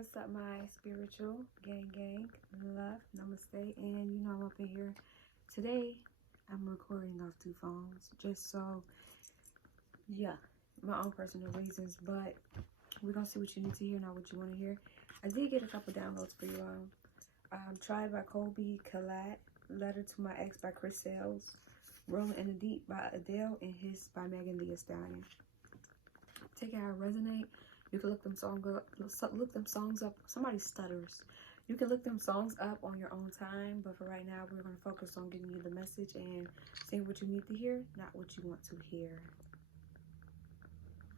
What's up, my spiritual gang, love, namaste. And you know I'm up in here today. I'm recording off 2 phones just so, yeah, my own personal reasons, but we're gonna see what you need to hear, not what you want to hear. I did get a couple downloads for you all. Tried by Colby Collat, Letter to My Ex by Chris Sales, Rolling in the Deep by Adele, and His by Megan Thee Stallion. Take it how it resonate. You can look them songs up. Somebody stutters. You can look them songs up on your own time, but for right now, we're going to focus on giving you the message and saying what you need to hear, not what you want to hear.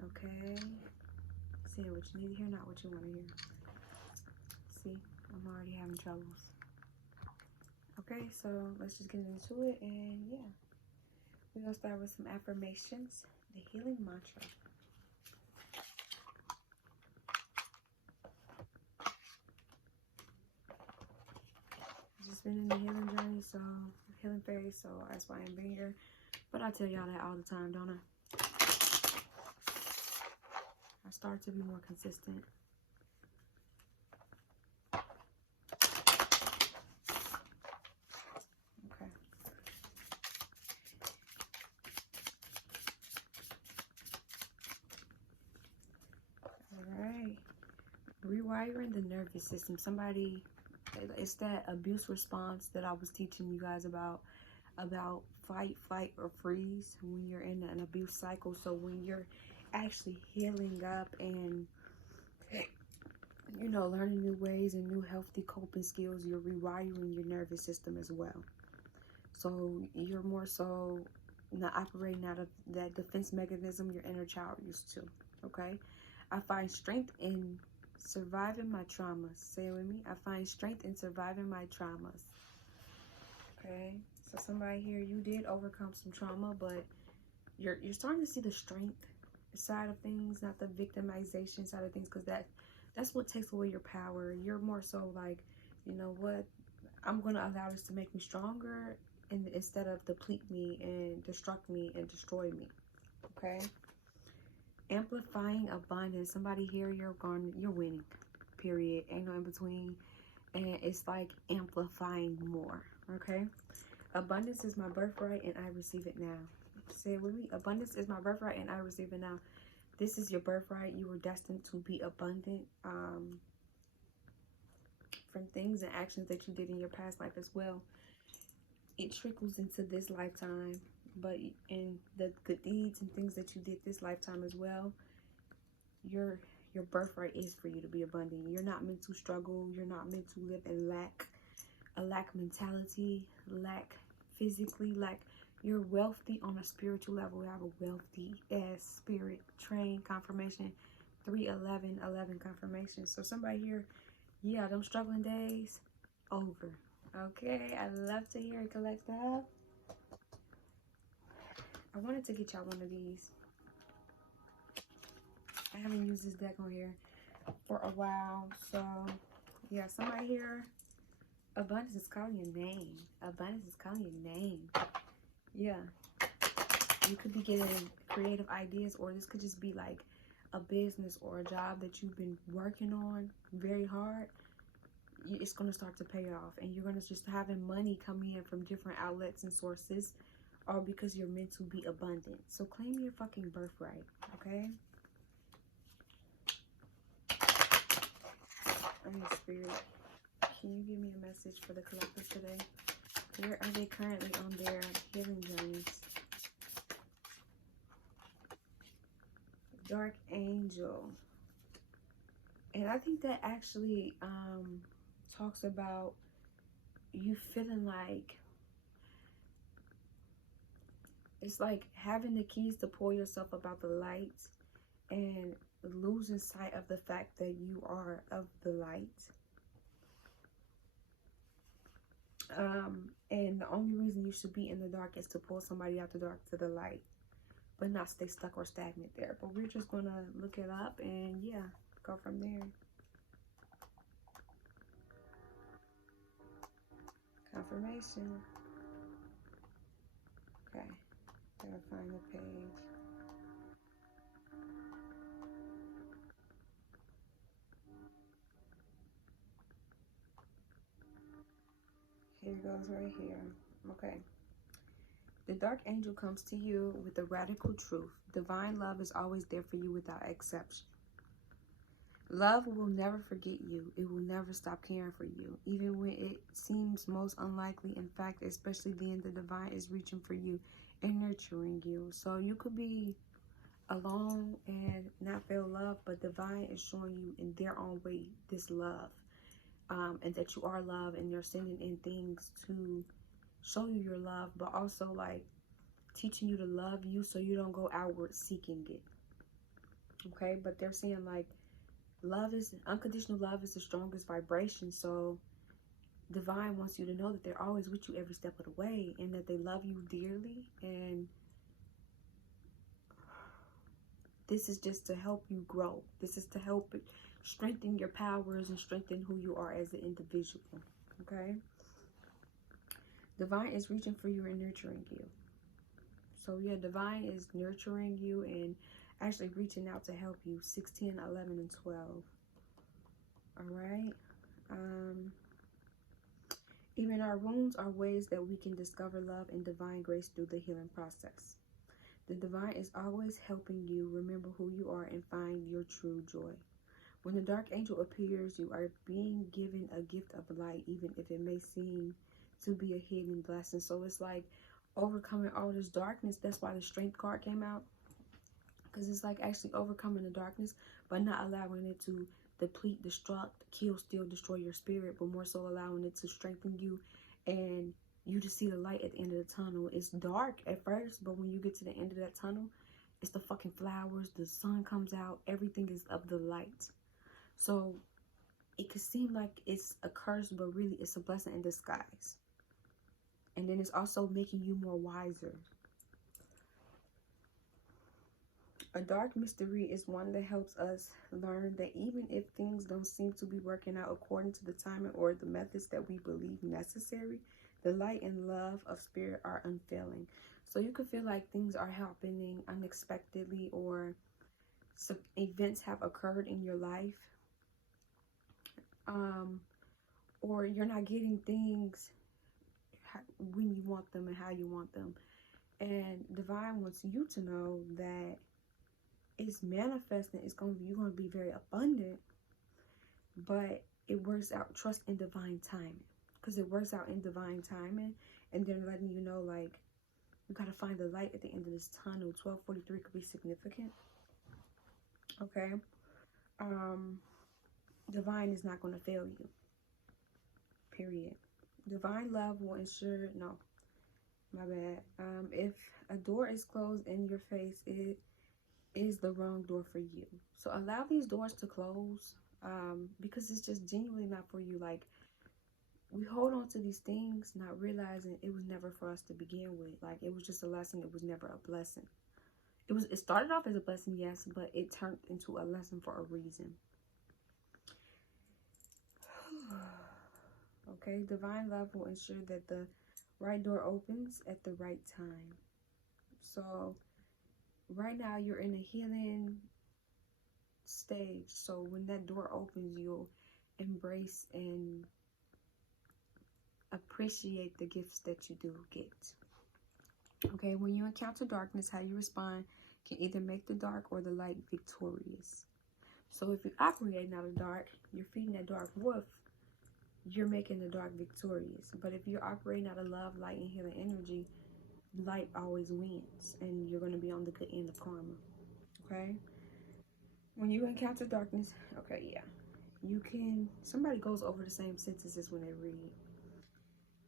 Okay? Saying what you need to hear, not what you want to hear. See, I'm already having troubles. Okay, so let's just get into it, and yeah. We're going to start with some affirmations. The healing mantra. Been in the healing journey, so healing phase, so that's why I'm being here. But I tell y'all that all the time, don't I? I start to be more consistent. Okay. All right. Rewiring the nervous system. Somebody. It's that abuse response that I was teaching you guys about fight, flight, or freeze when you're in an abuse cycle. So when you're actually healing up and, you know, learning new ways and new healthy coping skills, you're rewiring your nervous system as well. So you're more so not operating out of that defense mechanism your inner child used to, okay? I find strength in surviving my traumas. Say it with me. I find strength in surviving my traumas. Okay, so somebody here, you did overcome some trauma, but you're starting to see the strength side of things, not the victimization side of things, because that's what takes away your power. You're more so like, you know what, I'm going to allow this to make me stronger, and instead of deplete me and destruct me and destroy me. Okay. Amplifying abundance. Somebody here, you're winning, period. Ain't no in between. And it's like amplifying more. Okay. Abundance is my birthright and I receive it now. Say it with me. Abundance is my birthright and I receive it now. This is your birthright. You were destined to be abundant from things and actions that you did in your past life as well. It trickles into this lifetime. But in the good deeds and things that you did this lifetime as well, your birthright is for you to be abundant. You're not meant to struggle. You're not meant to live in a lack mentality, lack physically, lack. You're wealthy on a spiritual level. You have a wealthy ass spirit. Train confirmation, 3/11/11 confirmation. So somebody here, yeah, them struggling days over. Okay, I love to hear it, collective. I wanted to get y'all one of these. I haven't used this deck on here for a while. So, yeah, somebody here, abundance is calling your name. Abundance is calling your name. Yeah. You could be getting creative ideas, or this could just be like a business or a job that you've been working on very hard. It's going to start to pay off, and you're going to just having money coming in from different outlets and sources. Or because you're meant to be abundant. So claim your fucking birthright, okay? I mean, Spirit, can you give me a message for the collective today? Where are they currently on their healing journeys? Dark Angel. And I think that actually talks about you feeling like it's like having the keys to pull yourself about the light and losing sight of the fact that you are of the light. And the only reason you should be in the dark is to pull somebody out the dark to the light, but not stay stuck or stagnant there. But we're just going to look it up and, yeah, go from there. Confirmation. Okay. Gotta find the page. Here it goes right here. Okay. The dark angel comes to you with the radical truth. Divine love is always there for you without exception. Love will never forget you. It will never stop caring for you, even when it seems most unlikely. In fact, especially then, the divine is reaching for you and nurturing you. So you could be alone and not feel love, but divine is showing you in their own way this love, and that you are love, and they're sending in things to show you your love, but also like teaching you to love you so you don't go outward seeking it. Okay, but they're saying like love is unconditional love is the strongest vibration. So divine wants you to know that they're always with you every step of the way, and that they love you dearly, and this is just to help you grow. This is to help strengthen your powers and strengthen who you are as an individual. Okay, divine is reaching for you and nurturing you. So yeah, divine is nurturing you and actually reaching out to help you. 16, 11, and 12. All right. Even our wounds are ways that we can discover love and divine grace through the healing process. The divine is always helping you remember who you are and find your true joy. When the dark angel appears, you are being given a gift of light, even if it may seem to be a hidden blessing. So it's like overcoming all this darkness. That's why the strength card came out, because it's like actually overcoming the darkness, but not allowing it to deplete, destruct, kill, steal, destroy your spirit, but more so allowing it to strengthen you and you to see the light at the end of the tunnel. It's dark at first, but when you get to the end of that tunnel, it's the fucking flowers, the sun comes out, everything is of the light. So it could seem like it's a curse, but really it's a blessing in disguise. And then it's also making you more wiser. A dark mystery is one that helps us learn that even if things don't seem to be working out according to the timing or the methods that we believe necessary, the light and love of spirit are unfailing. So you could feel like things are happening unexpectedly, or some events have occurred in your life, or you're not getting things when you want them and how you want them. And divine wants you to know that it's manifesting. You're going to be very abundant, but it works out. Trust in divine timing, because it works out in divine timing. And they're letting you know, like, you got to find the light at the end of this tunnel. 1243 could be significant. Okay. Divine is not going to fail you. Period. Divine love will ensure, no, my bad. If a door is closed in your face, it is the wrong door for you. So allow these doors to close, because it's just genuinely not for you. Like, we hold on to these things not realizing it was never for us to begin with. Like, it was just a lesson. It was never a blessing. It started off as a blessing, yes, but it turned into a lesson for a reason. Okay, divine love will ensure that the right door opens at the right time. So right now you're in a healing stage. So when that door opens, you'll embrace and appreciate the gifts that you do get. Okay, when you encounter darkness, how you respond can either make the dark or the light victorious. So if you're operating out of dark, you're feeding that dark wolf, you're making the dark victorious. But if you're operating out of love, light, and healing energy, light always wins, and you're going to be on the good end of karma. Okay, when you encounter darkness, okay, yeah, you can, somebody goes over the same sentences when they read.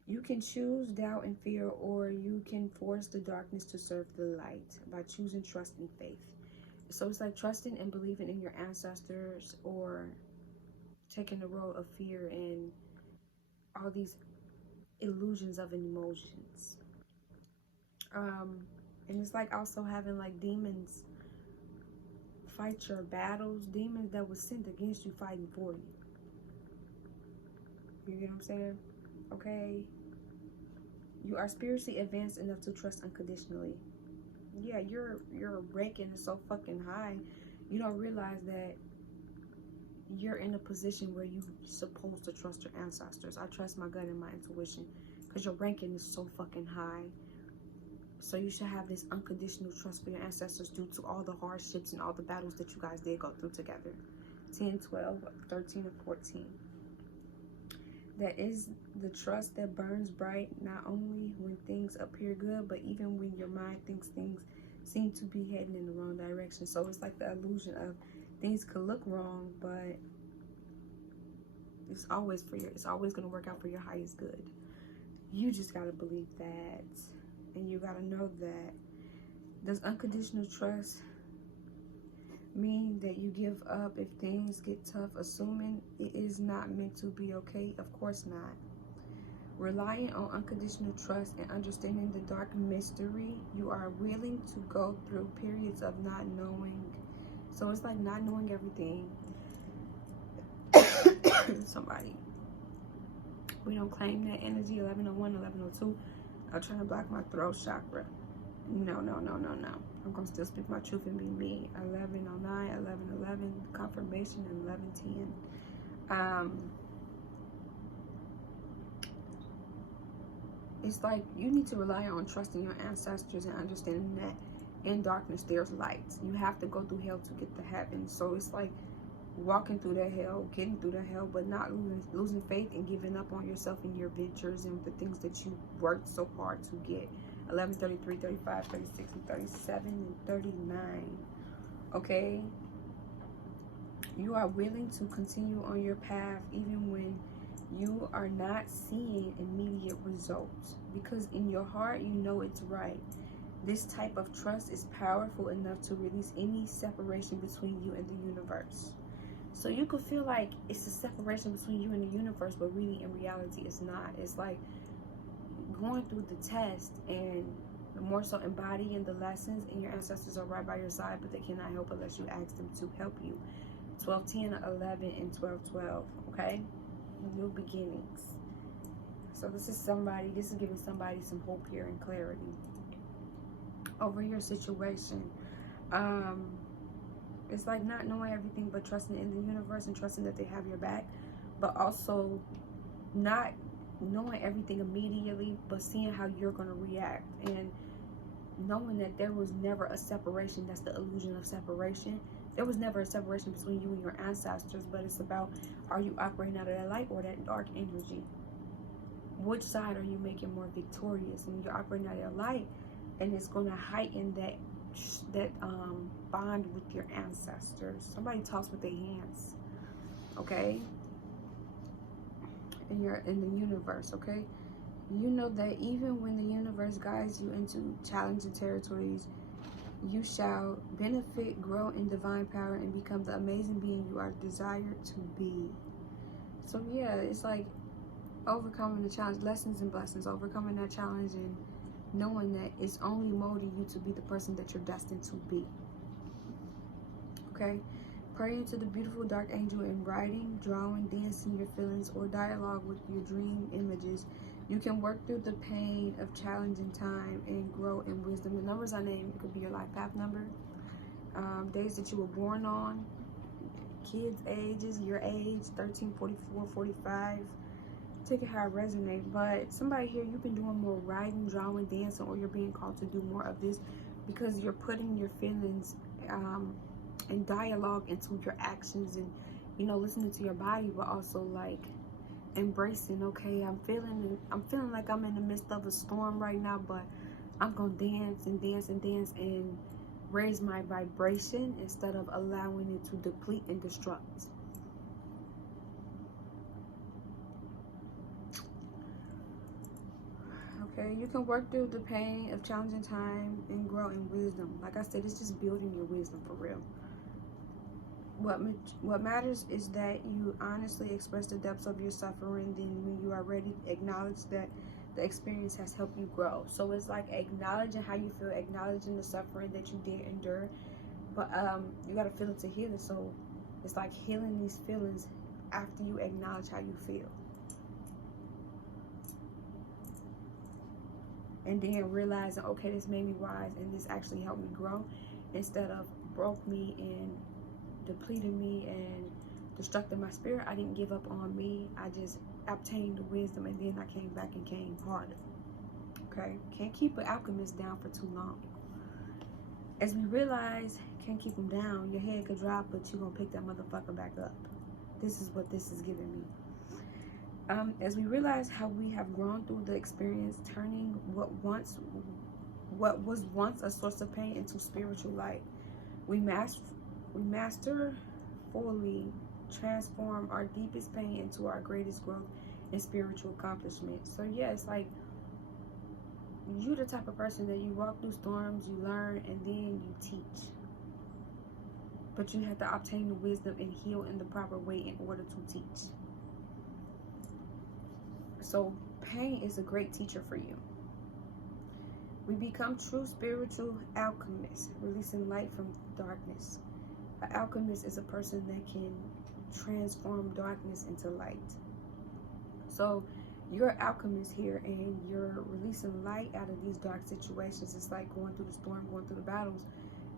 You can choose doubt and fear, or you can force the darkness to serve the light by choosing trust and faith. So it's like trusting and believing in your ancestors, or taking the role of fear and all these illusions of emotions. And it's like also having like demons fight your battles, demons that was sent against you fighting for you. You get what I'm saying? Okay. You are spiritually advanced enough to trust unconditionally. Yeah, you're ranking so fucking high. You don't realize that you're in a position where you're supposed to trust your ancestors. I trust my gut and my intuition because your ranking is so fucking high. So you should have this unconditional trust for your ancestors due to all the hardships and all the battles that you guys did go through together. 10, 12, 13, and 14. That is the trust that burns bright not only when things appear good, but even when your mind thinks things seem to be heading in the wrong direction. So it's like the illusion of things could look wrong, but it's always going to work out for your highest good. You just got to believe that. And you got to know that. Does unconditional trust mean that you give up if things get tough, assuming it is not meant to be okay? Of course not. Relying on unconditional trust and understanding the dark mystery, you are willing to go through periods of not knowing. So it's like not knowing everything. Somebody. We don't claim that energy. 1101, 1102. I'm trying to block my throat chakra. No. I'm going to still speak my truth and be me. 1109, 1111, confirmation, and 1110. It's like you need to rely on trusting your ancestors and understanding that in darkness there's light. You have to go through hell to get to heaven. So it's like walking through that hell, getting through the hell, but not losing faith and giving up on yourself and your ventures and the things that you worked so hard to get. 11, 33, 35, 36, and 37, and 39. Okay? You are willing to continue on your path even when you are not seeing immediate results, because in your heart you know it's right. This type of trust is powerful enough to release any separation between you and the universe. So you could feel like it's a separation between you and the universe, but really in reality it's not. It's like going through the test and more so embodying the lessons, and your ancestors are right by your side, but they cannot help unless you ask them to help you. 1210, 11, and 1212. Okay? New beginnings. So this is giving somebody some hope here and clarity over your situation. It's like not knowing everything, but trusting in the universe and trusting that they have your back, but also not knowing everything immediately, but seeing how you're going to react, and knowing that there was never a separation. That's the illusion of separation. There was never a separation between you and your ancestors, but it's about, are you operating out of that light or that dark energy? Which side are you making more victorious? And you're operating out of your light, and it's going to heighten that bond with your ancestors. Somebody talks with their hands, okay? And you're in the universe, okay? You know that even when the universe guides you into challenging territories, you shall benefit, grow in divine power, and become the amazing being you are desired to be. So yeah, it's like overcoming the challenge, lessons and blessings, overcoming that challenge, and knowing that it's only molding you to be the person that you're destined to be. Okay? Praying to the beautiful dark angel in writing, drawing, dancing your feelings, or dialogue with your dream images. You can work through the pain of challenging time and grow in wisdom. The numbers I named, it could be your life path number, days that you were born on, kids' ages, your age, 13, 44, 45. Take it how it resonates. But somebody here, you've been doing more writing, drawing, dancing, or you're being called to do more of this because you're putting your feelings and dialogue into your actions, and listening to your body, but also like embracing, okay, I'm feeling like I'm in the midst of a storm right now, but I'm gonna dance and dance and dance and raise my vibration instead of allowing it to deplete and destruct. Okay, you can work through the pain of challenging time and grow in wisdom. Like I said, it's just building your wisdom for real. What matters is that you honestly express the depths of your suffering. Then when you are ready, acknowledge that the experience has helped you grow. So it's like acknowledging how you feel, acknowledging the suffering that you did endure, but you got to feel it to heal it. So it's like healing these feelings after you acknowledge how you feel, and then realizing, okay, this made me wise and this actually helped me grow, instead of broke me and depleted me and destructed my spirit, I didn't give up on me. I just obtained the wisdom, and then I came back and came harder. Okay? Can't keep an alchemist down for too long. As we realize, can't keep them down. Your head could drop, but you're going to pick that motherfucker back up. This is what this is giving me. As we realize how we have grown through the experience, turning what was once a source of pain into spiritual light, we master fully transform our deepest pain into our greatest growth and spiritual accomplishment. So yeah, it's like you the type of person that you walk through storms, you learn, and then you teach. But you have to obtain the wisdom and heal in the proper way in order to teach. So pain is a great teacher for you. We become true spiritual alchemists, releasing light from darkness. An alchemist is a person that can transform darkness into light. So you're an alchemist here, and you're releasing light out of these dark situations. It's like going through the storm, going through the battles,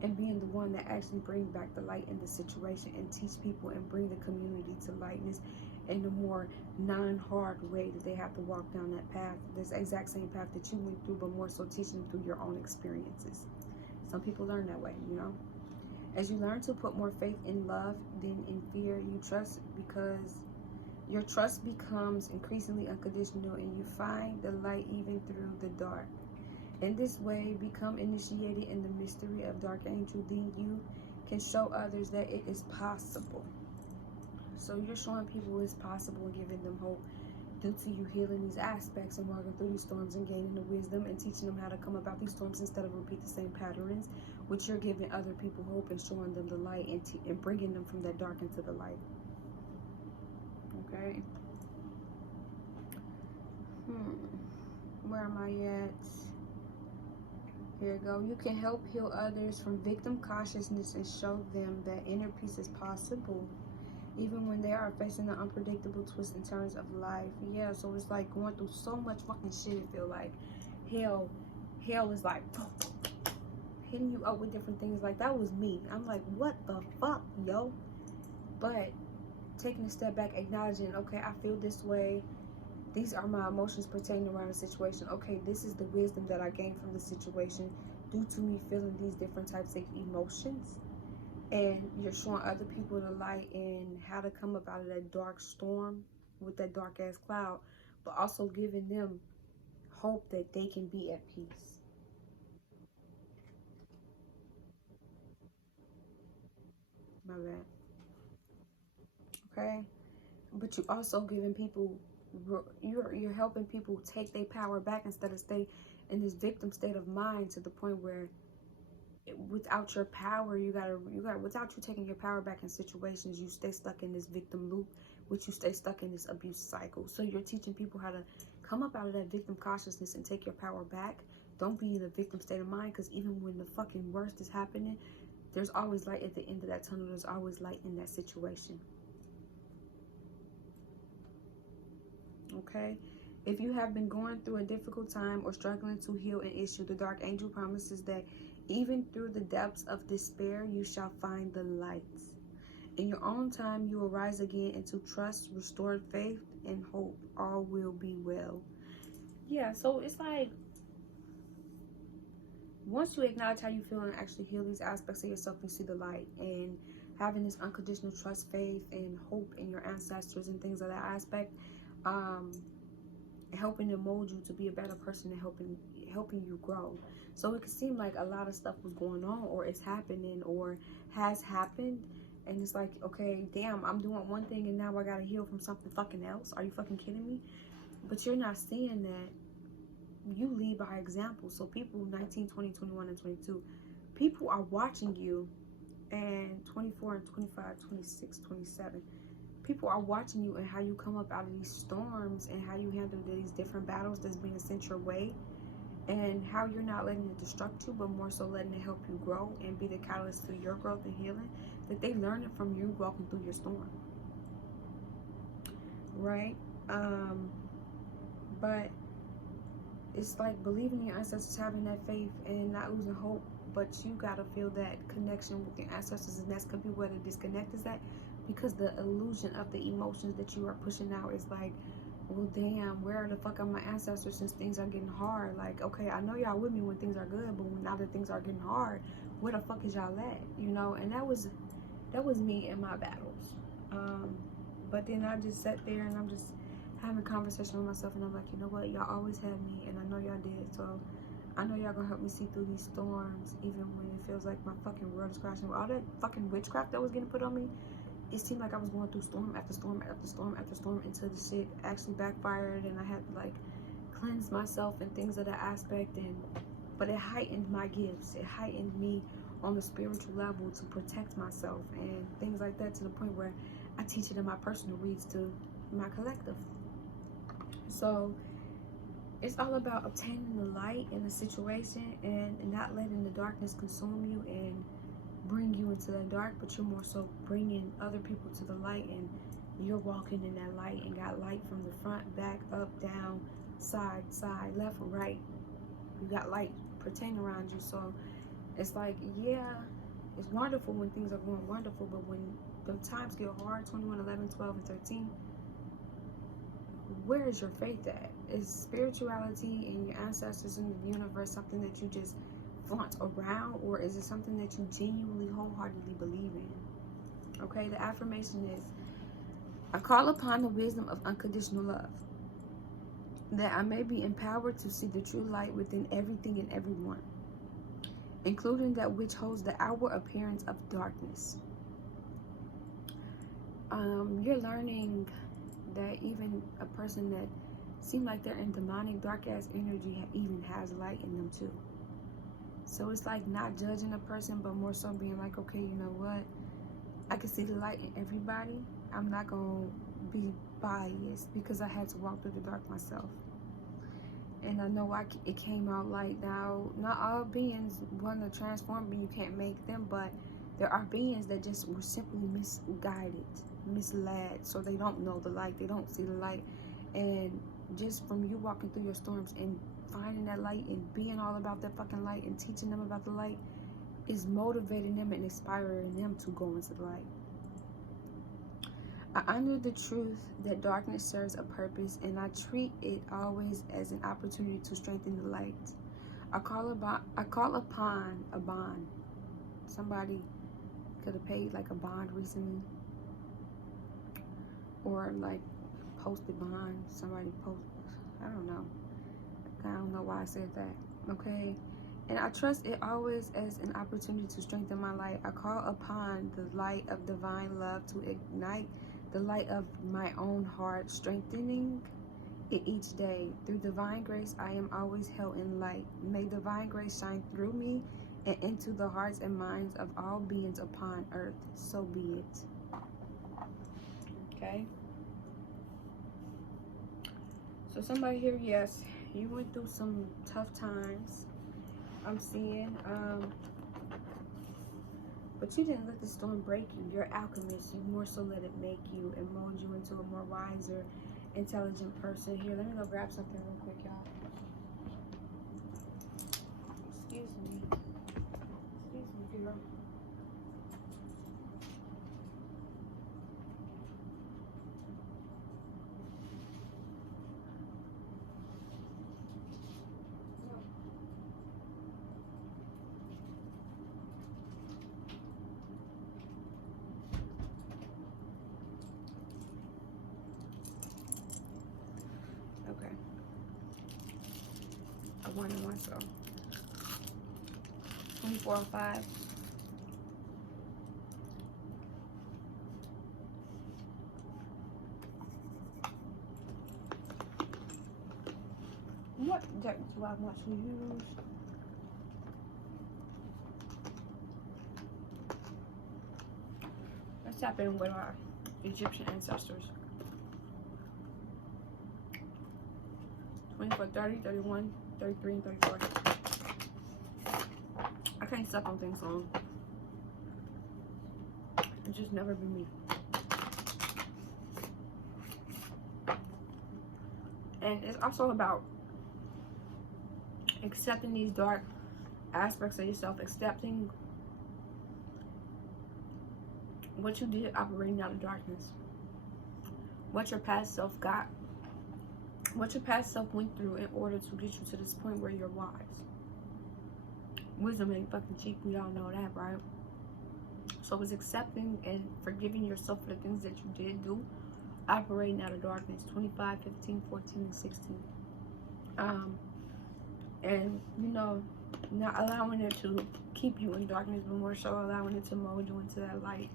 and being the one that actually brings back the light in the situation and teach people and bring the community to lightness in a more non-hard way that they have to walk down that path, this exact same path that you went through, but more so teaching them through your own experiences. Some people learn that way, you know. As you learn to put more faith in love than in fear, you trust because your trust becomes increasingly unconditional, and you find the light even through the dark. In this way, become initiated in the mystery of Dark Angel, then you can show others that it is possible. So you're showing people it's possible and giving them hope due to you healing these aspects and walking through these storms and gaining the wisdom and teaching them how to come about these storms instead of repeat the same patterns, which you're giving other people hope and showing them the light and bringing them from that dark into the light. Okay. Where am I at? Here we go. You can help heal others from victim consciousness and show them that inner peace is possible, even when they are facing the unpredictable twists and turns of life. Yeah, so it's like going through so much fucking shit. It feel like hell is like hitting you up with different things. Like, that was me. I'm like, what the fuck, yo? But taking a step back, acknowledging, okay, I feel this way. These are my emotions pertaining around the situation. Okay, this is the wisdom that I gained from the situation due to me feeling these different types of emotions. And you're showing other people the light and how to come about that dark storm with that dark ass cloud, but also giving them hope that they can be at peace. My bad. Okay, but you also giving people, you're helping people take their power back instead of stay in this victim state of mind, to the point where without your power, you gotta without you taking your power back in situations, you stay stuck in this victim loop, which you stay stuck in this abuse cycle. So you're teaching people how to come up out of that victim consciousness and take your power back. Don't be in a victim state of mind, because even when the fucking worst is happening, there's always light at the end of that tunnel. There's always light in that situation. Okay, if you have been going through a difficult time or struggling to heal an issue, the Dark Angel promises that even through the depths of despair, you shall find the light. In your own time, you will rise again into trust, restored faith, and hope. All will be well. Yeah, so it's like, once you acknowledge how you feel and actually heal these aspects of yourself, you see the light. And having this unconditional trust, faith, and hope in your ancestors and things of that aspect, helping to mold you to be a better person and helping you grow. So it could seem like a lot of stuff was going on, or it's happening, or has happened, and it's like, okay, damn, I'm doing one thing and now I gotta heal from something fucking else. Are you fucking kidding me? But you're not seeing that. You lead by example. So people 19, 20, 21, and 22, people are watching you, and 24 and 25, 26, 27, people are watching you and how you come up out of these storms and how you handle these different battles that's being sent your way, and how you're not letting it destruct you, but more so letting it help you grow and be the catalyst to your growth and healing, that they learn it from you walking through your storm. Right? But it's like believing in your ancestors, having that faith and not losing hope, but you gotta feel that connection with your ancestors, and that's could be where the disconnect is at. because the illusion of the emotions that you are pushing out is like, well, damn, where the fuck are my ancestors since things are getting hard? Like, okay, I know y'all with me when things are good, but when now that things are getting hard, where the fuck is y'all at? You know, and that was me in my battles. But then I just sat there and I'm just having a conversation with myself, and I'm like, you know what, y'all always had me, and I know y'all did, so I know y'all gonna help me see through these storms, even when it feels like my fucking world is crashing. With all that fucking witchcraft that was getting put on me, it seemed like I was going through storm after storm after storm after storm until the shit actually backfired, and I had to like cleanse myself and things of that aspect. And but it heightened my gifts, it heightened me on the spiritual level to protect myself and things like that, to the point where I teach it in my personal reads to my collective. So it's all about obtaining the light in the situation and not letting the darkness consume you and bring you into the dark, but you're more so bringing other people to the light, and you're walking in that light and got light from the front, back, up, down, side, left, right. You got light pertaining around you. So it's like, yeah, it's wonderful when things are going wonderful, but when the times get hard, 21, 11, 12, and 13, where is your faith at? Is spirituality and your ancestors in the universe something that you just flaunt around, or is it something that you genuinely, wholeheartedly believe in? Okay, the affirmation is, I call upon the wisdom of unconditional love, that I may be empowered to see the true light within everything and everyone, including that which holds the outward appearance of darkness. You're learning that even a person that seems like they're in demonic, dark-ass energy even has light in them too. So it's like not judging a person, but more so being like, okay, you know what? I can see the light in everybody. I'm not going to be biased because I had to walk through the dark myself. And I know it came out light. Now, not all beings want to transform, but you can't make them. But there are beings that just were simply misguided, misled. So they don't know the light. They don't see the light. And just from you walking through your storms and finding that light and being all about that fucking light and teaching them about the light is motivating them and inspiring them to go into the light. I honor the truth that darkness serves a purpose, and I treat it always as an opportunity to strengthen the light. I call upon a bond. Somebody could have paid like a bond recently, or like posted bond. Somebody posted, I don't know why I said that. Okay, and I trust it always as an opportunity to strengthen my light. I call upon the light of divine love to ignite the light of my own heart, strengthening it each day. Through divine grace, I am always held in light. May divine grace shine through me and into the hearts and minds of all beings upon earth. So be it. Okay. So somebody here, yes, you went through some tough times, I'm seeing. But you didn't let the storm break you. You're alchemist. You more so let it make you and mold you into a more wiser, intelligent person. Here, let me go grab something real quick, y'all. Excuse me. Excuse me, girl. Okay. I wanted one, so 2405. What deck do I want to use? Let's tap in with our Egyptian ancestors. 24, 30, 31, 33, and 34. I can't suck on things long. It's just never been me. And it's also about accepting these dark aspects of yourself, accepting what you did operating out of darkness, what your past self got, what your past self went through in order to get you to this point where you're wise. Wisdom ain't fucking cheap, we all know that, right? So it's accepting and forgiving yourself for the things that you did do, operating out of darkness. 25, 15, 14, and 16. And, you know, not allowing it to keep you in darkness, but more so allowing it to mold you into that light.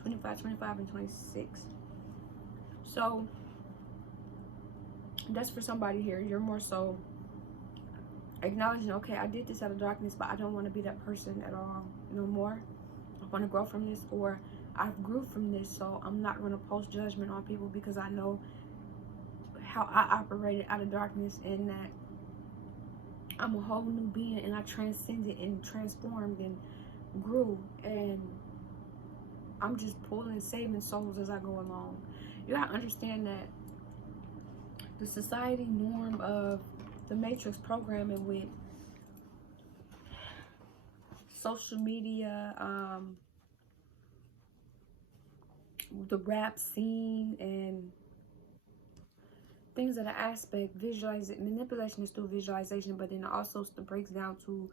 25, 25, and 26. So that's for somebody here. You're more so acknowledging, okay, I did this out of darkness, but I don't want to be that person at all no more. I want to grow from this, or I've grew from this, so I'm not going to post judgment on people because I know how I operated out of darkness, and that I'm a whole new being, and I transcended and transformed and grew, and I'm just pulling, saving souls as I go along. You gotta understand that the society norm of the Matrix programming with social media, the rap scene, and things of the aspect, manipulation is through visualization, but then it also breaks down to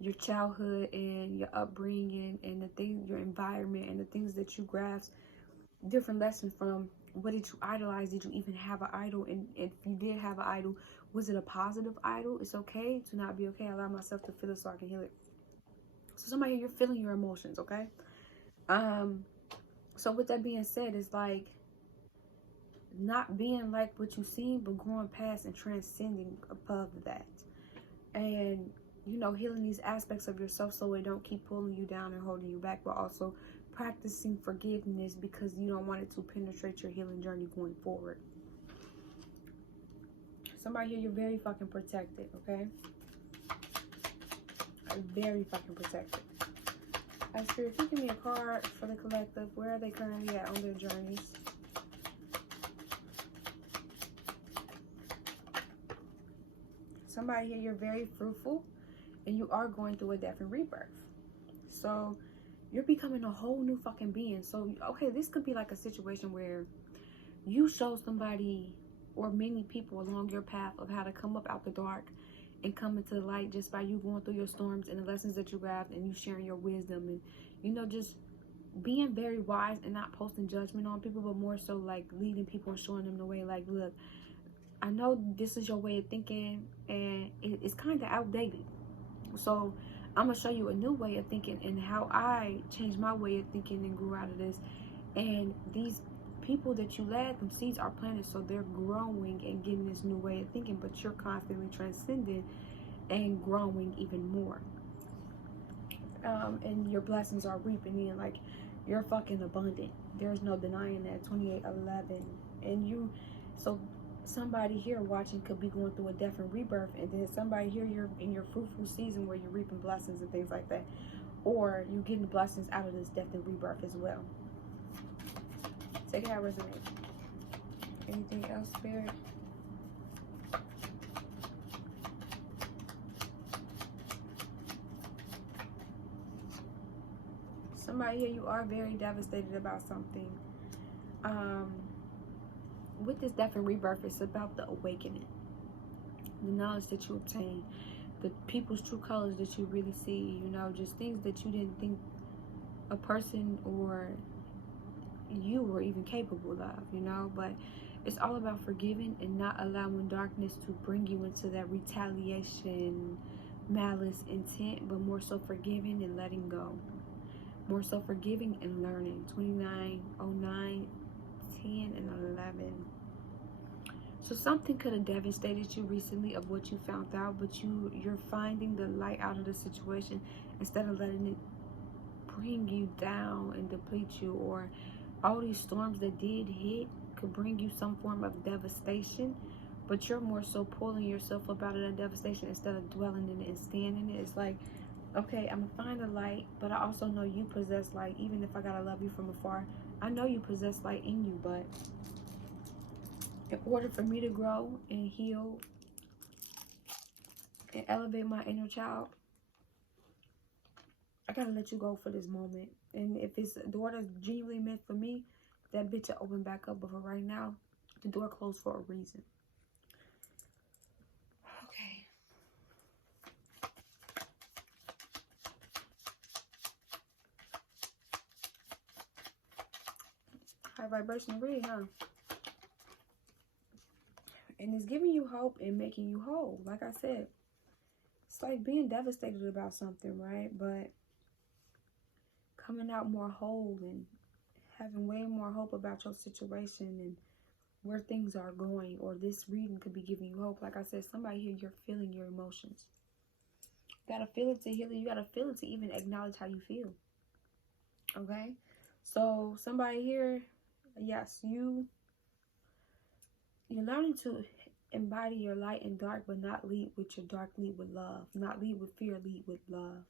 your childhood and your upbringing and the things, your environment, and the things that you grasp different lessons from. What did you idolize? Did you even have an idol? And if you did have an idol, was it a positive idol? It's okay to not be okay. I allow myself to feel it so I can heal it. So somebody, you're feeling your emotions, okay? So with that being said, it's like not being like what you seen, but growing past and transcending above that. And, you know, healing these aspects of yourself so it don't keep pulling you down and holding you back, but also practicing forgiveness because you don't want it to penetrate your healing journey going forward. Somebody here, you're very fucking protected, okay? Very fucking protected. Spirit, if you give me a card for the collective, where are they currently at on their journeys? Somebody here, you're very fruitful and you are going through a death and rebirth. So you're becoming a whole new fucking being. So, okay, this could be like a situation where you show somebody or many people along your path of how to come up out the dark and come into the light just by you going through your storms and the lessons that you grabbed and you sharing your wisdom and, you know, just being very wise and not posting judgment on people, but more so like leading people and showing them the way. Like, look, I know this is your way of thinking and it's kind of outdated. So I'm going to show you a new way of thinking and how I changed my way of thinking and grew out of this. And these people that you led, them seeds are planted, so they're growing and getting this new way of thinking, but you're constantly transcending and growing even more. And your blessings are reaping in, like, you're fucking abundant. There's no denying that. 28:11. And you, so somebody here watching could be going through a death and rebirth, and then somebody here, you're in your fruitful season where you're reaping blessings and things like that, or you're getting blessings out of this death and rebirth as well. Take it how it resonates. Anything else, Spirit? Somebody here, you are very devastated about something. With this death and rebirth, it's about the awakening, the knowledge that you obtain, the people's true colors that you really see, you know, just things that you didn't think a person or you were even capable of, you know. But it's all about forgiving and not allowing darkness to bring you into that retaliation, malice, intent, but more so forgiving and letting go. More so forgiving and learning. 29:09, 10, and 11. So something could have devastated you recently of what you found out, but you're finding the light out of the situation instead of letting it bring you down and deplete you. Or all these storms that did hit could bring you some form of devastation, but you're more so pulling yourself up out of that devastation instead of dwelling in it and standing in it. It's like, okay, I'm gonna find the light, but I also know you possess light. Even if I gotta love you from afar, I know you possess light in you. But in order for me to grow and heal and elevate my inner child, I gotta let you go for this moment. And if it's a door that's genuinely meant for me, that bitch will open back up. But for right now, the door closed for a reason. Okay. High vibration read, huh? And it's giving you hope and making you whole. Like I said, it's like being devastated about something, right? But coming out more whole and having way more hope about your situation and where things are going. Or this reading could be giving you hope. Like I said, somebody here, you're feeling your emotions. You gotta feel it to heal it. You gotta feel it to even acknowledge how you feel. Okay? So somebody here, yes, you're learning to embody your light and dark, but not lead with your dark, lead with love. Not lead with fear, lead with love.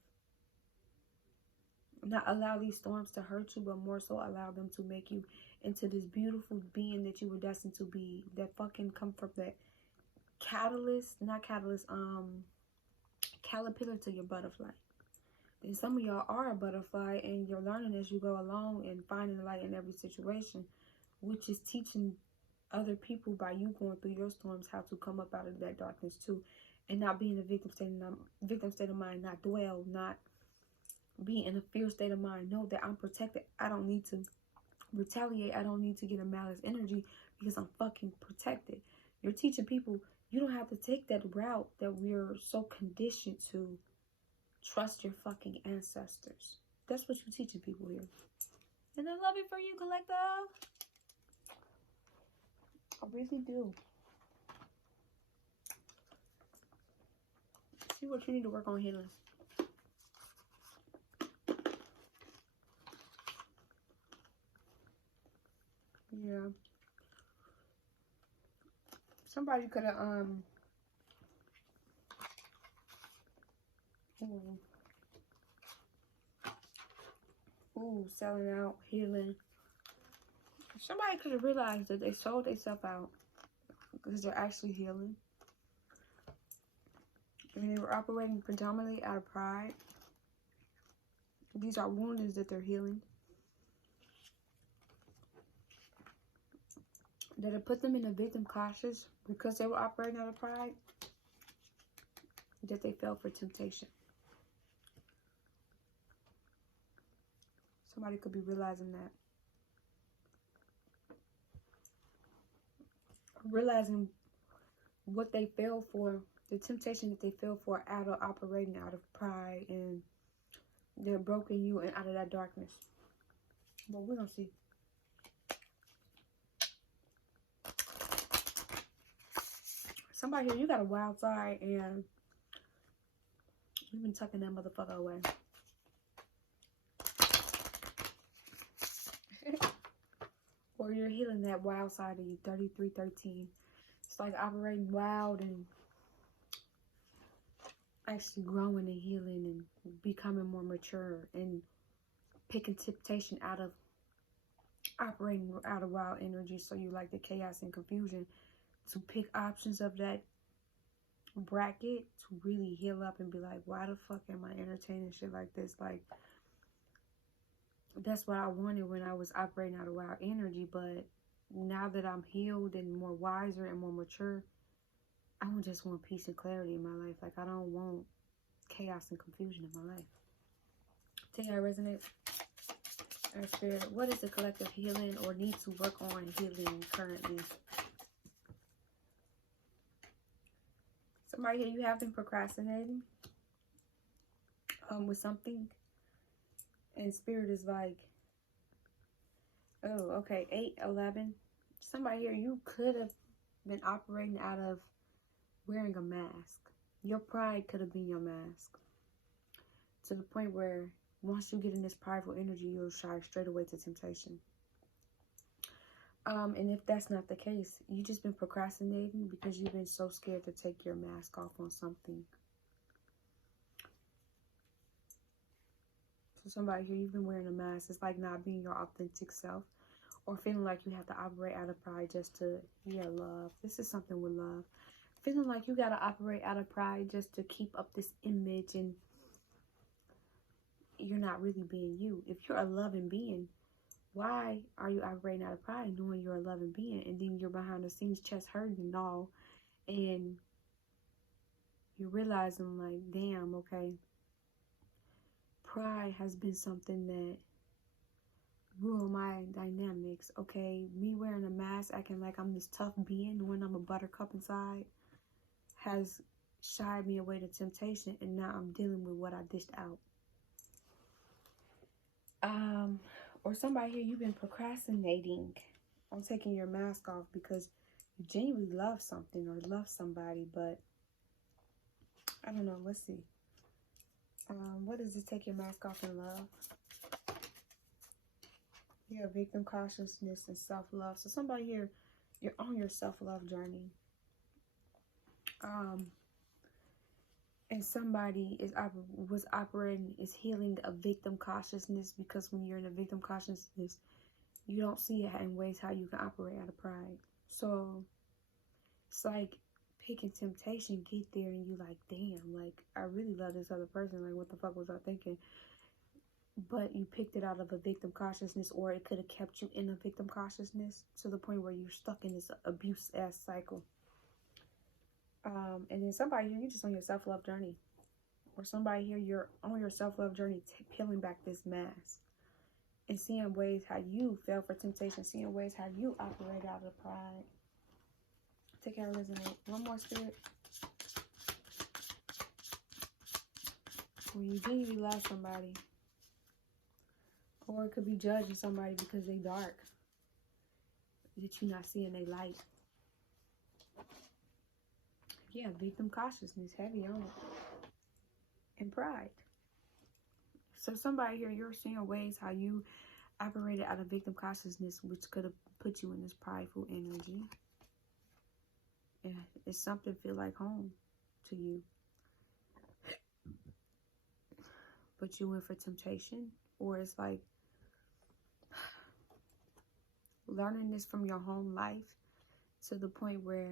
Not allow these storms to hurt you, but more so allow them to make you into this beautiful being that you were destined to be. That fucking come from that caterpillar to your butterfly. And some of y'all are a butterfly, and you're learning as you go along and finding the light in every situation, which is teaching other people by you going through your storms how to come up out of that darkness too, and not be in a victim state of mind, not dwell, not be in a fear state of mind. Know that I'm protected. I don't need to retaliate. I don't need to get a malice energy because I'm fucking protected. You're teaching people you don't have to take that route that we're so conditioned to. Trust your fucking ancestors. That's what you're teaching people here. And I love it for you, collective. I really do. See what you need to work on healing. Yeah. Somebody could have selling out, healing. Somebody could have realized that they sold themselves out because they're actually healing. And they were operating predominantly out of pride. These are wounds that they're healing. That it put them in a victim cautious because they were operating out of pride. That they fell for temptation. Somebody could be realizing that. Realizing what they fell for, the temptation that they fell for out of operating out of pride, and they're broken you and out of that darkness. But we're gonna see. Somebody here, you got a wild side and you've been tucking that motherfucker away. Or you're healing that wild side of you, 3313. It's like operating wild and actually growing and healing and becoming more mature and picking temptation out of operating out of wild energy. So you like the chaos and confusion to pick options of that bracket to really heal up and be like, why the fuck am I entertaining shit like this? Like, that's what I wanted when I was operating out of wild energy. But now that I'm healed and more wiser and more mature, I just want peace and clarity in my life. Like, I don't want chaos and confusion in my life. Take that resonate. Our spirit, what is the collective healing or need to work on healing currently? Somebody here, you have been procrastinating with something. And spirit is like, oh, okay, 8, 11. Somebody here, you could have been operating out of wearing a mask. Your pride could have been your mask. To the point where once you get in this prideful energy, you'll shy straight away to temptation. And if that's not the case, you've just been procrastinating because you've been so scared to take your mask off on something. So somebody here, you've been wearing a mask. It's like not being your authentic self, or feeling like you have to operate out of pride just to, love. This is something with love. Feeling like you got to operate out of pride just to keep up this image and, you're not really being you. If you're a loving being, why are you operating out of pride knowing you're a loving being, and then you're behind the scenes chest hurting and all, and you're realizing like, damn, okay, pride has been something that ruined my dynamics. Okay, me wearing a mask, acting like I'm this tough being, knowing I'm a buttercup inside, has shied me away to temptation, and now I'm dealing with what I dished out. Or somebody here, you've been procrastinating on taking your mask off because you genuinely love something or love somebody, but I don't know. Let's see. What does it take your mask off in love? Yeah, victim cautiousness and self-love. So somebody here, you're on your self-love journey. And somebody is healing a victim cautiousness, because when you're in a victim cautiousness, you don't see it in ways how you can operate out of pride. So it's like picking temptation, get there, and you like, damn, like, I really love this other person. Like, what the fuck was I thinking? But you picked it out of a victim cautiousness, or it could have kept you in a victim cautiousness to the point where you're stuck in this abuse-ass cycle. And then somebody here, you're just on your self-love journey. Or somebody here, you're on your self-love journey, peeling back this mask and seeing ways how you fell for temptation, seeing ways how you operate out of pride. Take care, resonate. One more, Spirit. When you genuinely love somebody, or it could be judging somebody because they dark, that you're not seeing their light. Yeah, victim cautiousness, heavy on it. And pride. So somebody here, you're seeing ways how you operated out of victim cautiousness, which could have put you in this prideful energy. And it's something feel like home to you. But you went for temptation. Or it's like learning this from your home life to the point where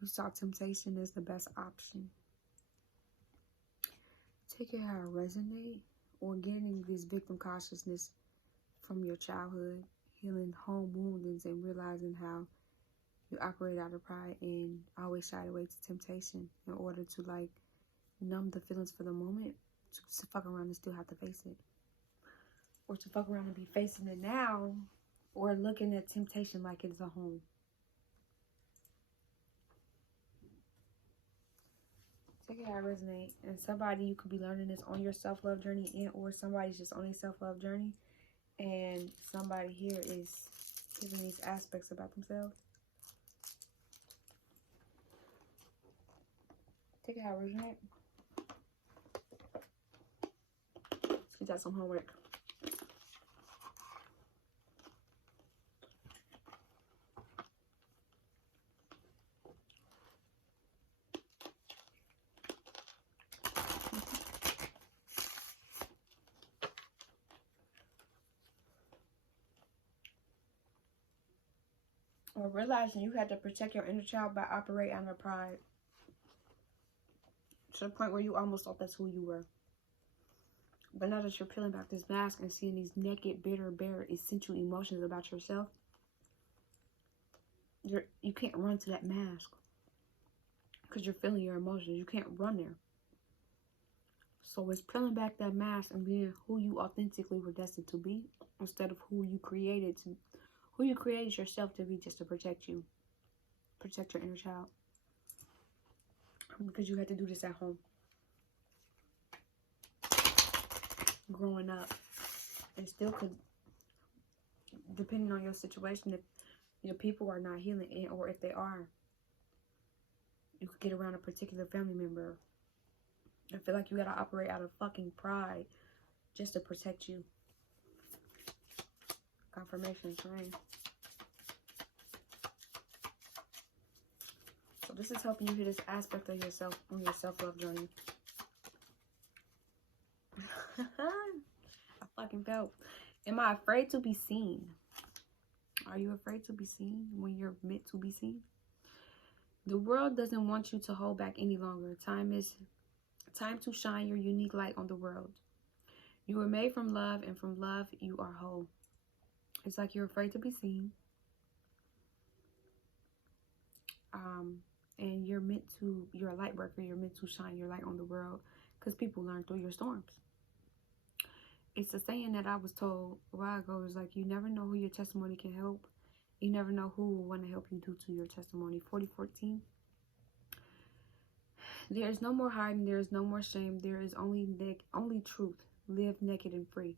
you saw temptation as the best option. Take it how it resonate, or getting this victim cautiousness from your childhood, healing home woundings and realizing how you operate out of pride and always shy away to temptation in order to like numb the feelings for the moment, to fuck around and still have to face it. Or to fuck around and be facing it now, or looking at temptation like it's a home. Take it how it resonate. And somebody, you could be learning this on your self-love journey, and or somebody's just on a self-love journey, and somebody here is giving these aspects about themselves. Take it how it resonate. She got some homework. Or realizing you had to protect your inner child by operating out of pride. To the point where you almost thought that's who you were. But now that you're peeling back this mask and seeing these naked, bitter, bare, essential emotions about yourself, you can't run to that mask. Because you're feeling your emotions. You can't run there. So it's peeling back that mask and being who you authentically were destined to be, instead of who you created yourself to be, just to protect you. Protect your inner child. Because you had to do this at home. Growing up. And still could, depending on your situation, if your people are not healing, or if they are, you could get around a particular family member. I feel like you gotta operate out of fucking pride just to protect you. Confirmation, right? So this is helping you hit this aspect of yourself on your self-love journey. I fucking felt. Am I afraid to be seen? Are you afraid to be seen when you're meant to be seen? The world doesn't want you to hold back any longer. Time to shine your unique light on the world. You were made from love, and from love, you are whole. It's like you're afraid to be seen. And you're a light worker. You're meant to shine your light on the world because people learn through your storms. It's a saying that I was told a while ago. It's like, you never know who your testimony can help. You never know who will want to help you due to your testimony. 40:14. There is no more hiding. There is no more shame. There is only truth. Live naked and free.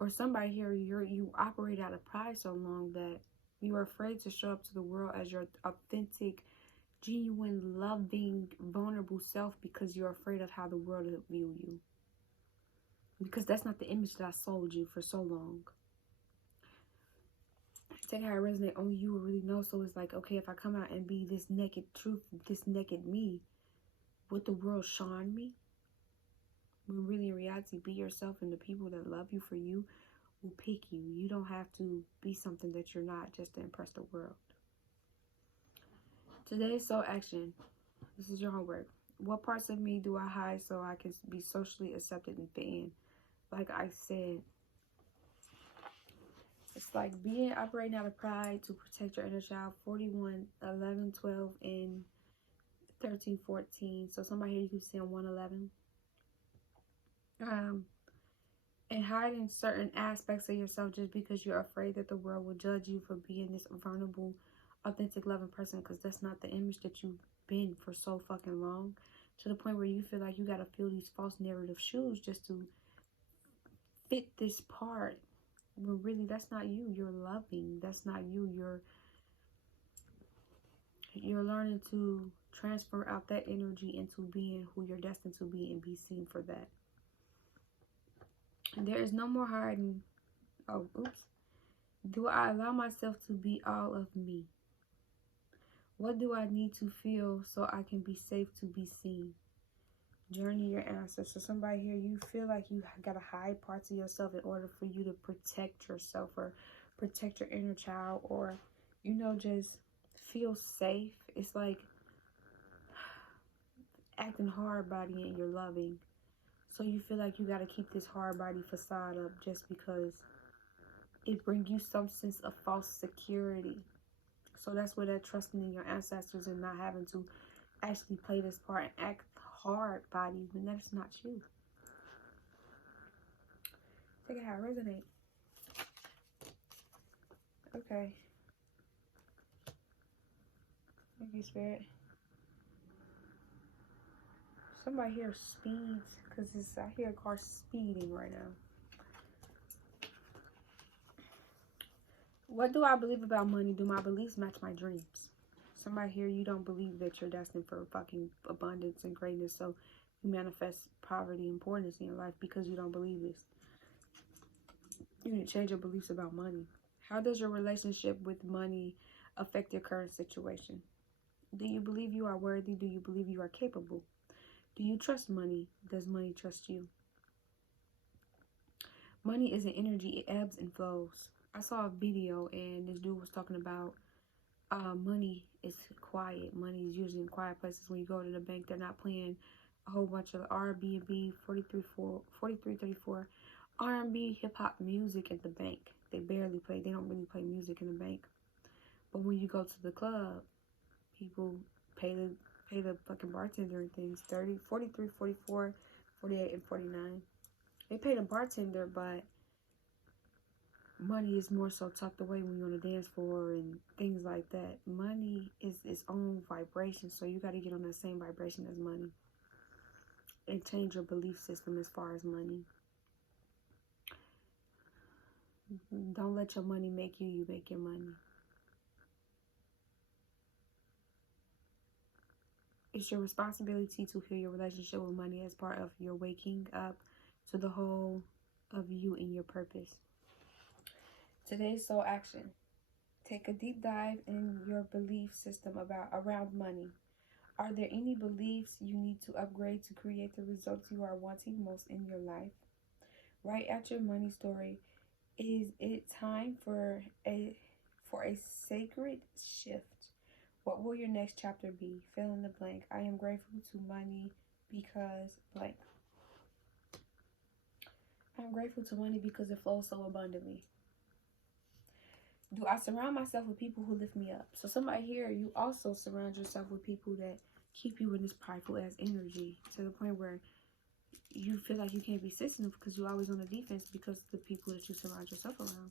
Or somebody here, you operate out of pride so long that you are afraid to show up to the world as your authentic, genuine, loving, vulnerable self because you're afraid of how the world will view you. Because that's not the image that I sold you for so long. Take how it resonates, only you will really know. So it's like, okay, if I come out and be this naked truth, this naked me, would the world shun me? When really in reality, be yourself, and the people that love you for you will pick you. You don't have to be something that you're not just to impress the world. Today's soul action. This is your homework. What parts of me do I hide so I can be socially accepted and fit in? Like I said, it's like operating out of pride to protect your inner child. 41, 11, 12, and 13, 14. So somebody here, you can see on 111. And hiding certain aspects of yourself just because you're afraid that the world will judge you for being this vulnerable, authentic, loving person, because that's not the image that you've been for so fucking long, to the point where you feel like you got to fill these false narrative shoes just to fit this part, when really that's not you. You're loving. That's not you. You're learning to transfer out that energy into being who you're destined to be and be seen for that. There is no more hiding. Oh, oops. Do I allow myself to be all of me? What do I need to feel so I can be safe to be seen? Journey your answers. So somebody here, you feel like you got to hide parts of yourself in order for you to protect yourself or protect your inner child, or, you know, just feel safe. It's like acting hard body and you're loving. So you feel like you got to keep this hard body facade up just because it brings you some sense of false security. So that's where that trusting in your ancestors and not having to actually play this part and act hard body when that's not you. Take it how it resonates. Okay. Thank you, Spirit. Somebody here speeds, because I hear a car speeding right now. What do I believe about money? Do my beliefs match my dreams? Somebody here, you don't believe that you're destined for fucking abundance and greatness, so you manifest poverty and poorness in your life because you don't believe this. You need to change your beliefs about money. How does your relationship with money affect your current situation? Do you believe you are worthy? Do you believe you are capable? Do you trust money? Does money trust you? Money is an energy. It ebbs and flows. I saw a video and this dude was talking about money is quiet. Money is usually in quiet places. When you go to the bank, they're not playing a whole bunch of R&B, 4334 R&B, hip-hop music at the bank. They barely play. They don't really play music in the bank. But when you go to the club, people pay the fucking bartender and things. 30, 43, 44, 48, and 49. They pay the bartender, but money is more so tucked away when you're on the dance floor and things like that. Money is its own vibration, so you got to get on that same vibration as money and change your belief system as far as money. Don't let your money make you. You make your money. It's your responsibility to heal your relationship with money as part of your waking up to the whole of you and your purpose. Today's soul action. Take a deep dive in your belief system around money. Are there any beliefs you need to upgrade to create the results you are wanting most in your life? Write out your money story. Is it time for a sacred shift? What will your next chapter be? Fill in the blank. I am grateful to money because blank. I'm grateful to money because it flows so abundantly. Do I surround myself with people who lift me up? So somebody here, you also surround yourself with people that keep you in this prideful ass energy to the point where you feel like you can't be sensitive because you're always on the defense because of the people that you surround yourself around.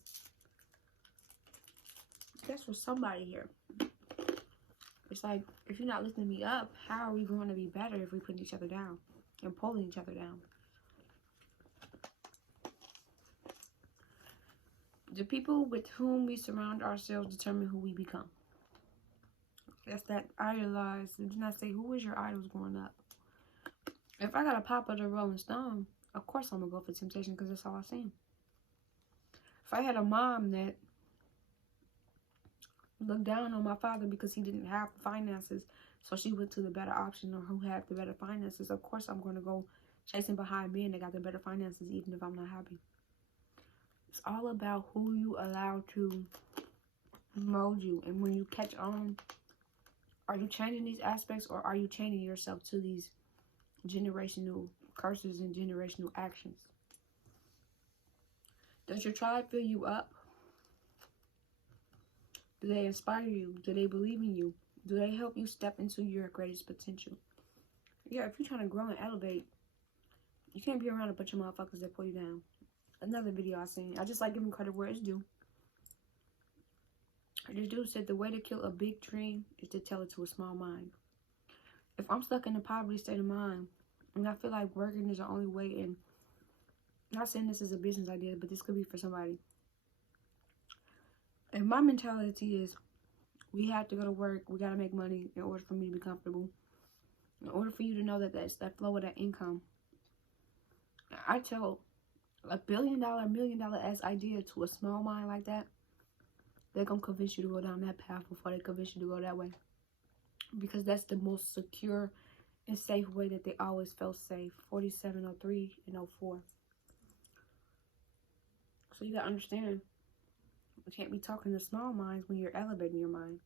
That's for somebody here. It's like, if you're not lifting me up, how are we going to be better if we put each other down and pulling each other down? The people with whom we surround ourselves determine who we become. That's that idolized. Did not say who was your idols growing up. If I got a pop of the Rolling Stone, of course I'm gonna go for Temptation because that's all I seen. If I had a mom that looked down on my father because he didn't have the finances, so she went to the better option or who had the better finances, of course I'm gonna go chasing behind men that got the better finances even if I'm not happy. It's all about who you allow to mold you. And when you catch on, are you changing these aspects or are you changing yourself to these generational curses and generational actions? Does your tribe fill you up? Do they inspire you? Do they believe in you? Do they help you step into your greatest potential? Yeah, if you're trying to grow and elevate, you can't be around a bunch of motherfuckers that pull you down. Another video I seen. I just like giving credit where it's due. This dude said the way to kill a big dream is to tell it to a small mind. If I'm stuck in a poverty state of mind and I feel like working is the only way, and I'm not saying this is a business idea, but this could be for somebody. And my mentality is we have to go to work, we gotta make money in order for me to be comfortable. In order for you to know that that's that flow of that income. I tell a $1 billion, $1 million ass idea to a small mind like that, they're gonna convince you to go down that path before they convince you to go that way. Because that's the most secure and safe way that they always felt safe. 4703 and 04. So you gotta understand, you can't be talking to small minds when you're elevating your mind.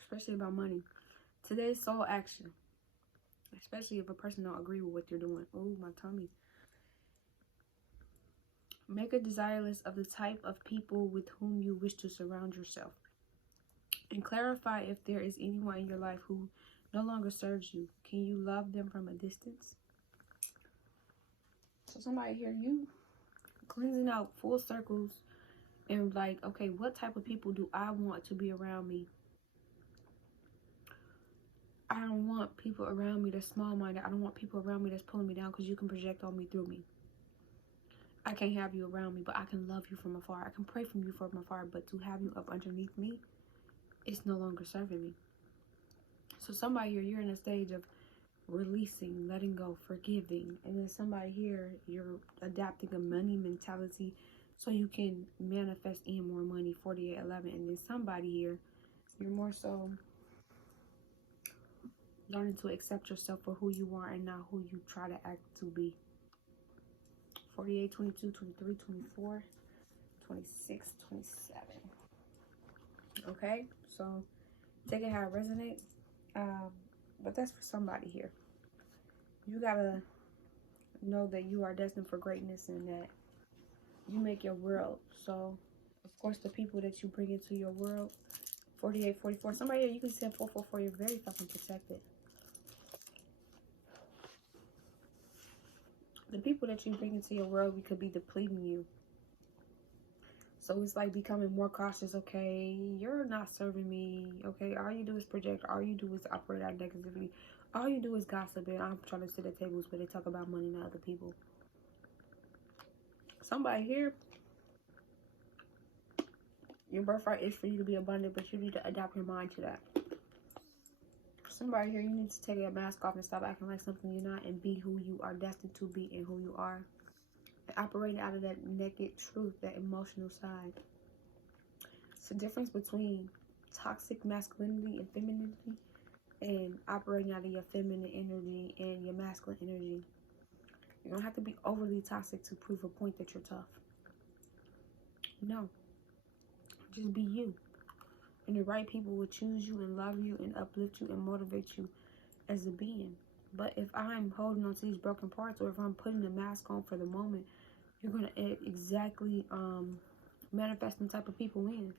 Especially about money. Today's soul action. Especially if a person don't agree with what you're doing. Oh, my tummy. Make a desire list of the type of people with whom you wish to surround yourself. And clarify if there is anyone in your life who no longer serves you. Can you love them from a distance? So somebody here, you cleansing out full circles and like, okay, what type of people do I want to be around me? I don't want people around me that's small-minded. I don't want people around me that's pulling me down because you can project on me through me. I can't have you around me, but I can love you from afar. I can pray from you from afar, but to have you up underneath me, it's no longer serving me. So somebody here, you're in a stage of releasing, letting go, forgiving. And then somebody here, you're adapting a money mentality so you can manifest in more money, 4811. And then somebody here, you're more so learning to accept yourself for who you are and not who you try to act to be. 48, 22, 23, 24, 26, 27. Okay, so take it how it resonates. But that's for somebody here. You gotta know that you are destined for greatness and that you make your world. So, of course, the people that you bring into your world, 48, 44. Somebody here, you can say 444. You're very fucking protected. The people that you bring into your world, we could be depleting you. So it's like becoming more cautious. Okay, you're not serving me. Okay, all you do is project. All you do is operate out negativity. All you do is gossip. And I'm trying to sit at tables where they talk about money and other people. Somebody here, your birthright is for you to be abundant, but you need to adapt your mind to that. Somebody here, you need to take your mask off and stop acting like something you're not and be who you are destined to be and who you are. And operate out of that naked truth, that emotional side. It's the difference between toxic masculinity and femininity and operating out of your feminine energy and your masculine energy. You don't have to be overly toxic to prove a point that you're tough. No. Just be you. And the right people will choose you and love you and uplift you and motivate you as a being. But if I'm holding on to these broken parts, or if I'm putting the mask on for the moment, you're going to exactly manifest the type of people in.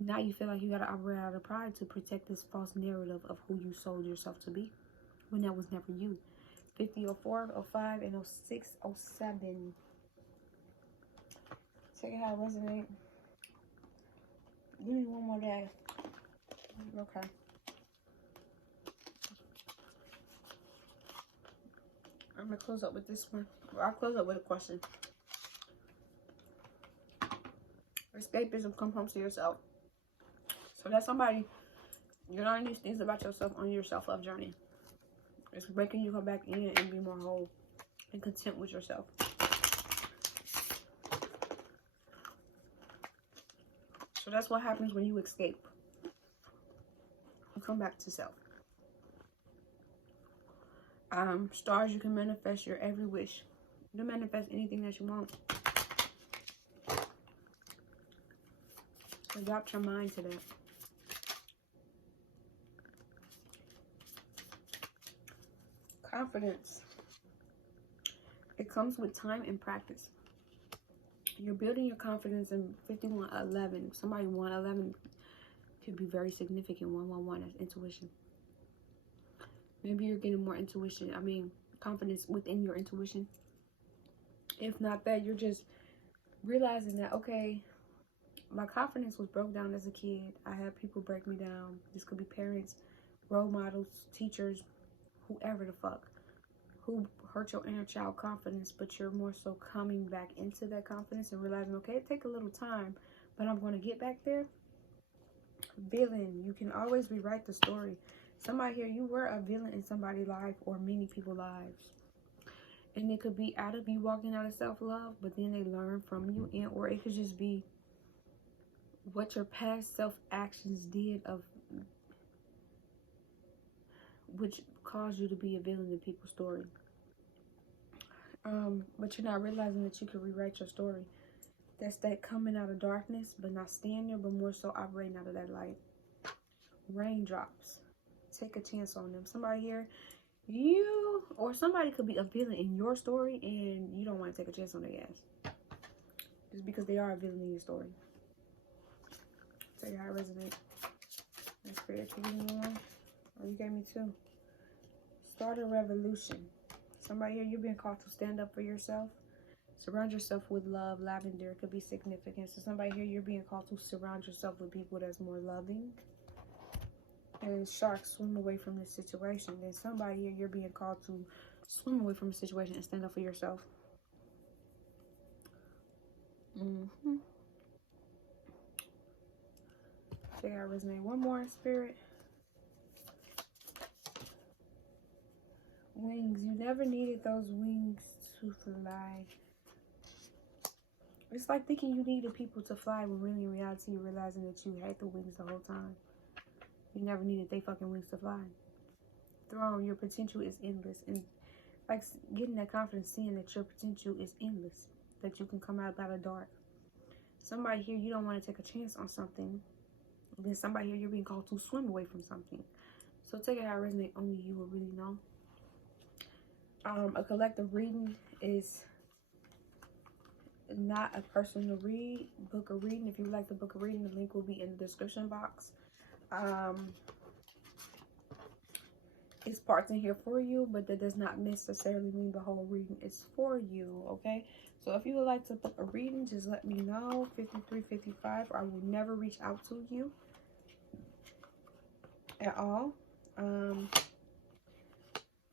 Now you feel like you got to operate out of pride to protect this false narrative of who you sold yourself to be, when that was never you. 50, 04, 05, and 06, 07. Check it how it resonates. Give me one more day. Okay. I'm going to close up with this one. Well, I'll close up with a question. Escapism, come home to yourself. So that's somebody, you're learning these things about yourself on your self-love journey. It's breaking you come back in and be more whole and content with yourself. So that's what happens when you escape. You come back to self. Stars, you can manifest your every wish. You can manifest anything that you want. Adopt your mind to that. Confidence. It comes with time and practice. You're building your confidence in 5111. Somebody 111 could be very significant. 111 as intuition. Maybe you're getting more intuition. Confidence within your intuition. If not that, you're just realizing that, okay, my confidence was broke down as a kid. I had people break me down. This could be parents, role models, teachers, whoever the fuck, who hurt your inner child confidence, but you're more so coming back into that confidence and realizing, okay, it take a little time, but I'm going to get back there. Villain, you can always rewrite the story. Somebody here, you were a villain in somebody's life or many people's lives. And it could be out of you walking out of self-love, but then they learn from you. And or it could just be what your past self-actions did, of which caused you to be a villain in people's story. But you're not realizing that you can rewrite your story. That's that coming out of darkness, but not staying there, but more so operating out of that light. Raindrops. Take a chance on them. Somebody here, you or somebody could be a villain in your story, and you don't want to take a chance on their ass. Just because they are a villain in your story. Tell you how it resonates. And Spirit, you give me one. Oh, you gave me two. Start a revolution. Somebody here, you're being called to stand up for yourself. Surround yourself with love. Lavender could be significant. So somebody here, you're being called to surround yourself with people that's more loving. And sharks, swim away from this situation. Then somebody here, you're being called to swim away from the situation and stand up for yourself. Check out resonate. One more, Spirit. Wings. You never needed those wings to fly. It's like thinking you needed people to fly, when really in reality you're realizing that you had the wings the whole time. You never needed they fucking wings to fly. Throne, your potential is endless. And like getting that confidence, seeing that your potential is endless. That you can come out of dark. Somebody here, you don't want to take a chance on something. Then somebody here, you're being called to swim away from something. So take it how it resonates. Only you will really know. A collective reading is not a personal read. Book a reading. If you would like to book a reading, the link will be in the description box. It's parts in here for you, but that does not necessarily mean the whole reading is for you, okay? So if you would like to book a reading, just let me know. 5355. I will never reach out to you at all.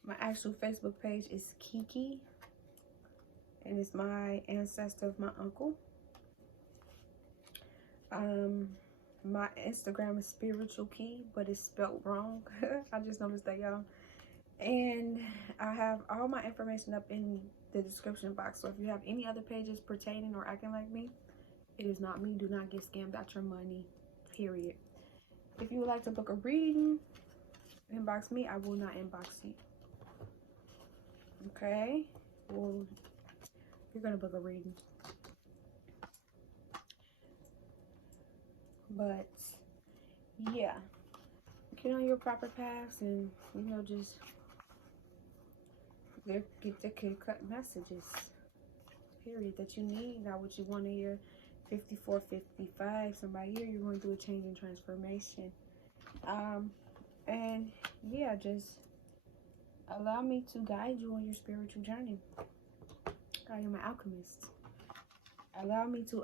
My actual Facebook page is Kiki, and it's my ancestor of my uncle. My Instagram is SpiritualKeyyyy, but it's spelled wrong. I just noticed that, y'all. And I have all my information up in the description box. So if you have any other pages pertaining or acting like me, it is not me. Do not get scammed out your money, period. If you would like to book a reading, inbox me. I will not inbox you. Okay? Well, you're going to book a reading. But yeah, get on your proper paths and, you know, just They could cut messages, period, that you need, not what you want to hear. 54, 55, somebody here, you're going through a change and transformation. And yeah, just allow me to guide you on your spiritual journey. I am an alchemist. Allow me to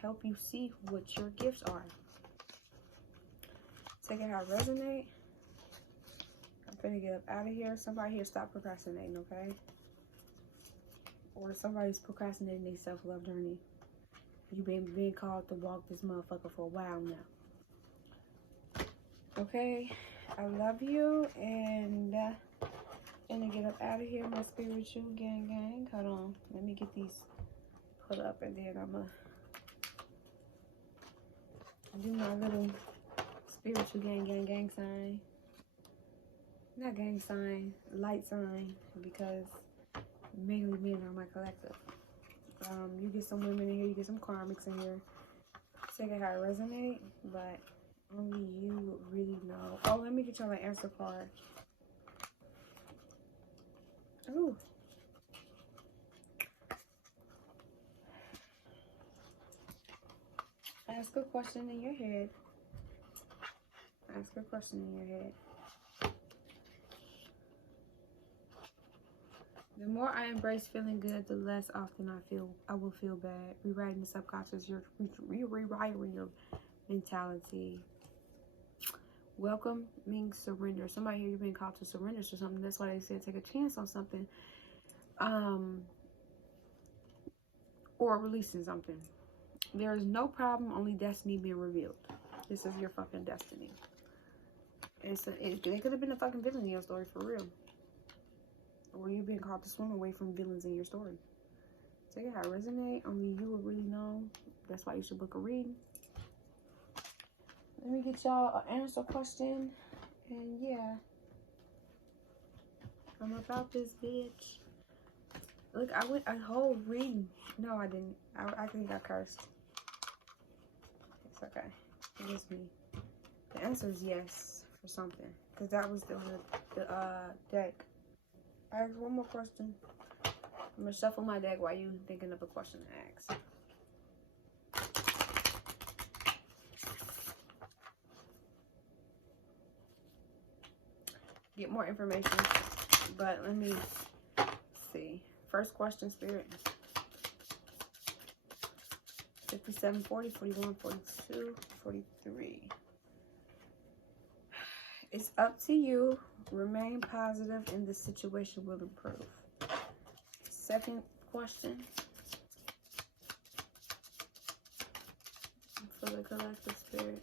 help you see what your gifts are. Take it how it resonates. I'm finna get up out of here. Somebody here, stop procrastinating, okay? Or somebody's procrastinating their self-love journey. You've been being called to walk this motherfucker for a while now. Okay? I love you, and gonna get up out of here, my spiritual gang. Hold on. Let me get these put up, and then I'm gonna do my little spiritual gang sign. Not gang sign, light sign, because mainly men are my collective. You get some women in here, you get some karmics in here. Take it how it resonates, but only you really know. Oh, let me get y'all an answer card. Ooh. Ask a question in your head. Ask a question in your head. The more I embrace feeling good, the less often I will feel bad. Rewriting the subconscious, you're rewiring your mentality. Welcoming surrender. Somebody here, you've been called to surrender to something. That's why they said take a chance on something. Or releasing something. There is no problem, only destiny being revealed. This is your fucking destiny. It could have been a fucking villain in your story, for real. Or you've been called to swim away from villains in your story. Take it how it resonates. Only you will really know. That's why you should book a reading. Let me get y'all an answer question. And yeah. I'm about this bitch. Look, I went a whole reading. No, I didn't. I think I cursed. It's okay. It was me. The answer is yes for something. Because that was the deck. I ask one more question. I'm going to shuffle my deck while you thinking of a question to ask. Get more information. But let me see. First question, Spirit. 57, 40, 41, 42, 43. It's up to you. Remain positive and the situation will improve. Second question. For the collective spirit.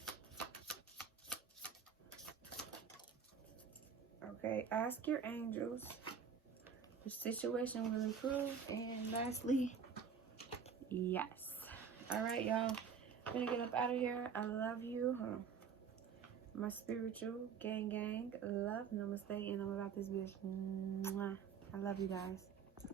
Okay, ask your angels. The situation will improve. And lastly, yes. Alright, y'all. I'm gonna get up out of here. I love you. My spiritual gang. Love, namaste, and I'm about this bitch. Mwah. I love you guys.